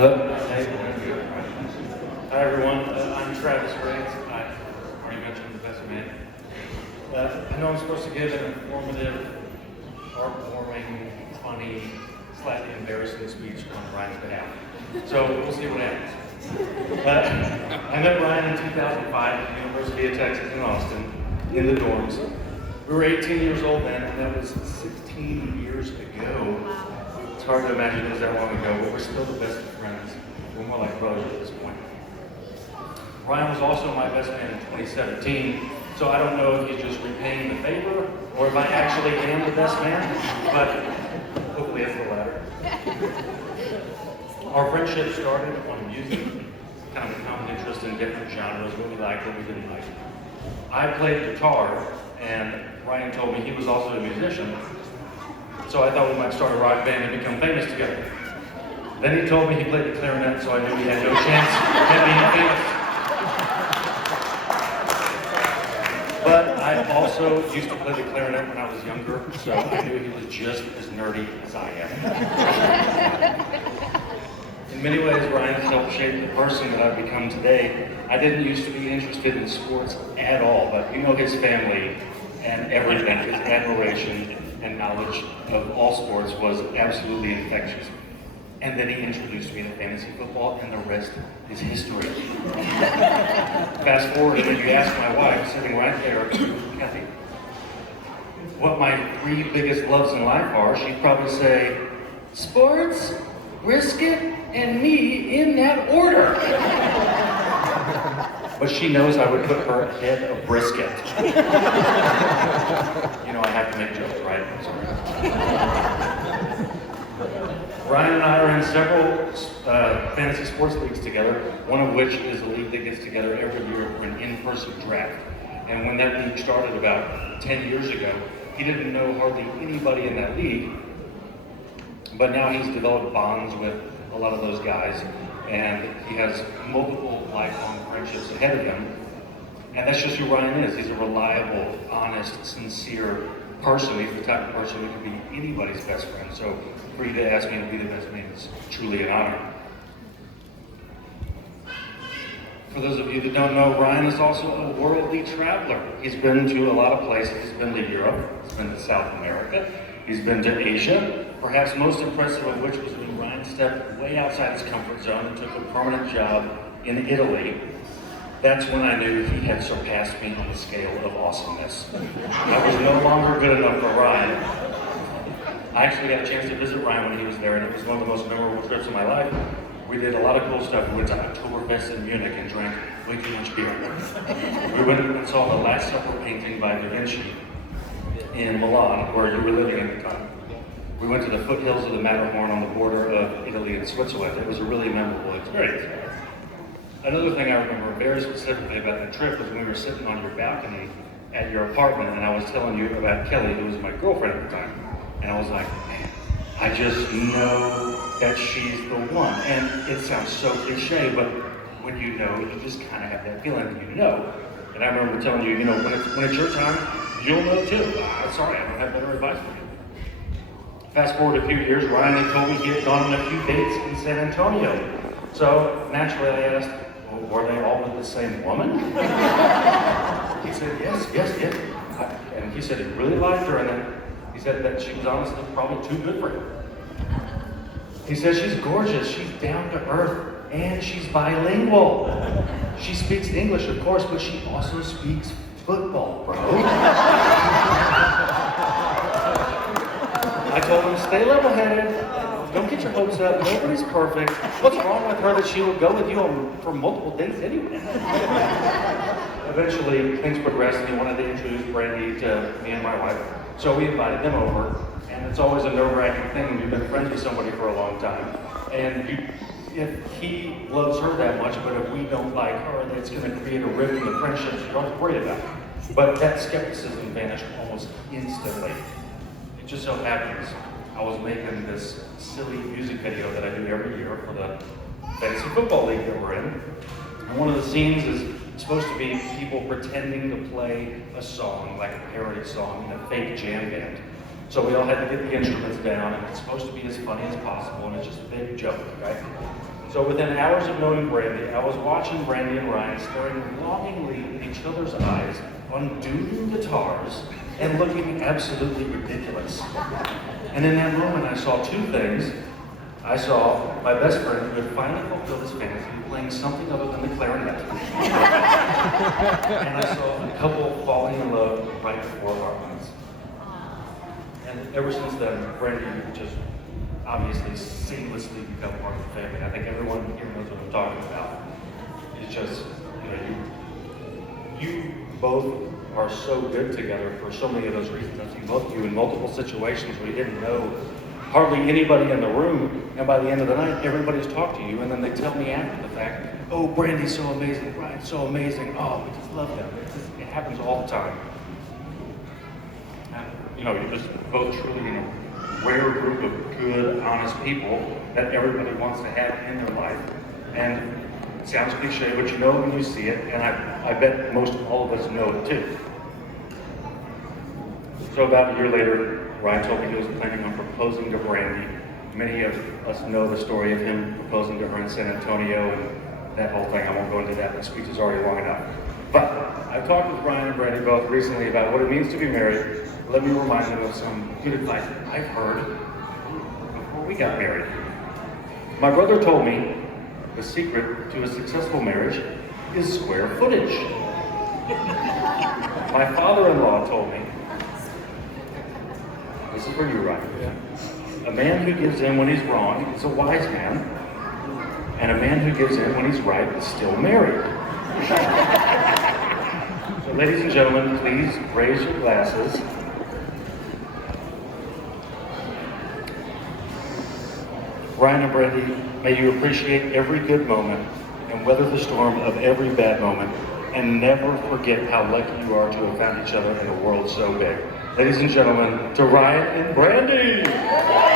Hey. Hi everyone, I'm Travis Riggs. I already mentioned the best man. I know I'm supposed to give an informative, heartwarming, funny, slightly embarrassing speech on Ryan's behalf. So we'll see what happens. I met Ryan in 2005 at the University of Texas in Austin, in the dorms. We were 18 years old then, and that was 16 years ago. It's hard to imagine it was that long ago, but we're still the best of friends. We're more like brothers at this point. Ryan was also my best man in 2017, so I don't know if he's just repaying the favor or if I actually am the best man, but hopefully it's the latter. Our friendship started on music, kind of a common interest in different genres, what we liked, what we didn't like. I played guitar, and Ryan told me he was also a musician, so I thought we might start a rock band and become famous together. Then he told me he played the clarinet, so I knew he had no chance of being famous. But I also used to play the clarinet when I was younger, so I knew he was just as nerdy as I am. In many ways, Ryan has helped shape the person that I've become today. I didn't used to be interested in sports at all, but you know his family and everything, his admiration and knowledge of all sports was absolutely infectious. And then he introduced me to fantasy football, and the rest is history. Fast forward, and then you ask my wife, sitting right there, Kathy, what my three biggest loves in life are, she'd probably say, sports, brisket, and me in that order. But she knows I would put her ahead of brisket. You know, I have to make jokes, right? Ryan and I are in several fantasy sports leagues together, one of which is a league that gets together every year for an in-person draft. And when that league started about 10 years ago, he didn't know hardly anybody in that league, but now he's developed bonds with a lot of those guys, and he has multiple lifelong friendships ahead of him. And that's just who Ryan is. He's a reliable, honest, sincere person. He's the type of person who can be anybody's best friend. So for you to ask me to be the best man is truly an honor. For those of you that don't know, Ryan is also a worldly traveler. He's been to a lot of places. He's been to Europe, he's been to South America, he's been to Asia, perhaps most impressive of which was when Ryan stepped way outside his comfort zone and took a permanent job in Italy. That's when I knew he had surpassed me on the scale of awesomeness. I was no longer good enough for Ryan. I actually got a chance to visit Ryan when he was there, and it was one of the most memorable trips of my life. We did a lot of cool stuff. We went to Oktoberfest in Munich and drank way too much beer. We went and saw the Last Supper painting by Da Vinci in Milan, where you were living at the time. We went to the foothills of the Matterhorn on the border of Italy and Switzerland. It was a really memorable experience. Another thing I remember very specifically about the trip was when we were sitting on your balcony at your apartment, and I was telling you about Kelly, who was my girlfriend at the time. And I was like, man, I just know that she's the one. And it sounds so cliche, but when you know, you just kind of have that feeling that you know. And I remember telling you, when it's your time, you'll know too. Sorry, I don't have better advice for you. Fast forward a few years, Ryan had told me he had gone on a few dates in San Antonio. So naturally I asked, well, were they all with the same woman? He said, yes. And he said he really liked her, and then he said that she was honestly probably too good for him. He says she's gorgeous, she's down to earth, and she's bilingual. She speaks English, of course, but she also speaks football, bro. I told him, stay level-headed. Don't get your hopes up. Nobody's perfect. What's wrong with her that she will go with you for multiple dates anyway? Eventually, things progressed, and he wanted to introduce Brandi to me and my wife. So we invited them over, and it's always a nerve-wracking thing when you've been friends with somebody for a long time. And if he loves her that much, but if we don't like her, then it's going to create a rift in the friendship you don't have to worry about. But that skepticism vanished almost instantly. It just so happens I was making this silly music video that I do every year for the fantasy football league that we're in. And one of the scenes is supposed to be people pretending to play a song, like a parody song, in a fake jam band. So we all had to get the instruments down, and it's supposed to be as funny as possible, and it's just a big joke, right? So within hours of knowing Brandi, I was watching Brandi and Ryan staring longingly in each other's eyes on dueling guitars and looking absolutely ridiculous. And in that moment, I saw two things. I saw my best friend who had finally fulfilled his fantasy playing something other than the clarinet. And I saw a couple falling in love right before our eyes. And ever since then, Brandi just obviously seamlessly become part of the family. I think everyone here knows what I'm talking about. It's just, you both are so good together for so many of those reasons. I've seen both of you in multiple situations where you didn't know hardly anybody in the room, and by the end of the night, everybody's talked to you, and then they tell me after the fact, oh, Brandi's so amazing, Ryan's so amazing, oh, we just love them. It happens all the time. And, you're just both truly rare group of good, honest people that everybody wants to have in their life. And it sounds cliche, but you know when you see it, and I bet most all of us know it too. So about a year later, Ryan told me he was planning on proposing to Brandi. Many of us know the story of him proposing to her in San Antonio and that whole thing. I won't go into that, the speech is already long enough. But I've talked with Ryan and Brandi both recently about what it means to be married. Let me remind them of some good advice I've heard before we got married. My brother told me the secret to a successful marriage is square footage. My father-in-law told me, this is for you, Ryan, a man who gives in when he's wrong is a wise man, and a man who gives in when he's right is still married. So ladies and gentlemen, please raise your glasses. Ryan and Brandi, may you appreciate every good moment and weather the storm of every bad moment, and never forget how lucky you are to have found each other in a world so big. Ladies and gentlemen, to Ryan and Brandi!